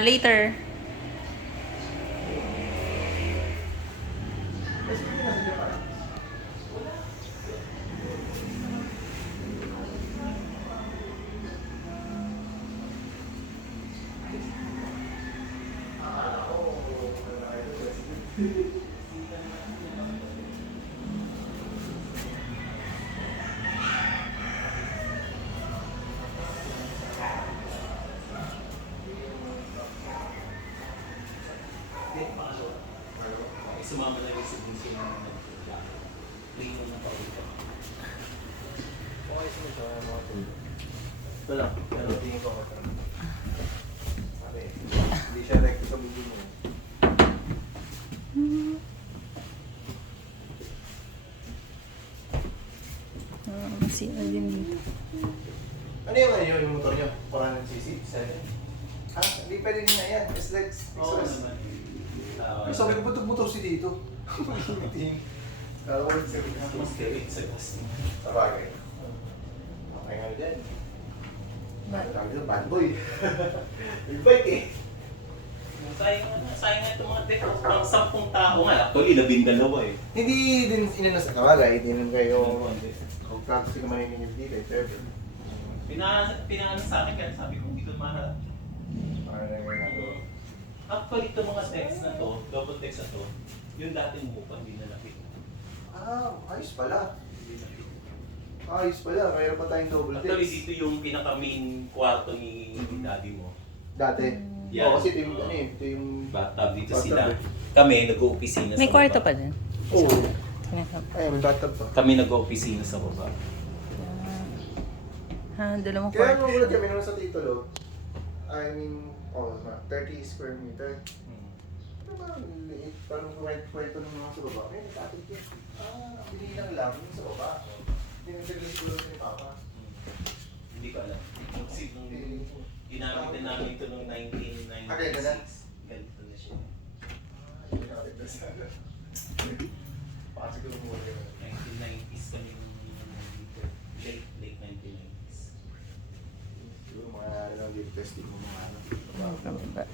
Later. Sumama na yung signature ng Lino na paulit ka. Okay, sige siya mga tulog. Ito lang. Pero tingin ko ako. Hindi siya recto sa bulo mo. Masira din dito. Ano yung motor niyo? 400cc? 7? Ah, hindi pwede din na yan. It's like Oo express. naman. Ay, sabi ko, buto-buto si dito. Kala ko rin sabi ko. Mas kaya sa gas niya. Sa bagay. Okay nga dyan. Tawag dito, bad boy. Big bike eh. Sayang nga itong mga dito. Pang 10 tao nga. Actually, 12 eh. Hindi din inano sa kawagay, hindi din kayo kung practice ka maningin dito eh, pero Pinaano sa akin kaya sabi ko hindi ko maharap. parang nangyayari. Actually, itong mga text na to, double text na to, yung dating mo pa, hindi na lapit. Ah, ayos pala. Hindi lapit. Ayos pala, mayroon pa tayong double Actually, text. dito yung pinaka-main kwarto ni daddy mo. Dati. Yeah. Oo, kasi ito yung, ano eh, ito yung... Bathtub dito Bathtub sila. eh. Kami, nag-o-opisina sa May kwarto pa din. Oo. Ay, may bathtub pa. Kami nag-o-opisina sa baba. Dalawang Kaya kwarto. magulat kami naman sa titulo. I mean, 30 square meter. Ano ba, ang liit? Parang kwento ng mga sa baba. Eh, nagkatid yun. Ah, binilang lang yung sa baba. Hindi mo sila siguro sa papa. Hindi ko alam. Kasi nung ginamit din namin ito noong 1996. Ah, ganito na? Ganito na siya. Hindi na kapit na sana. Baka siguro muna yun. 1990s kami nung dito. Late 1990s. Siguro mga dito testing mo mga ano. Baba.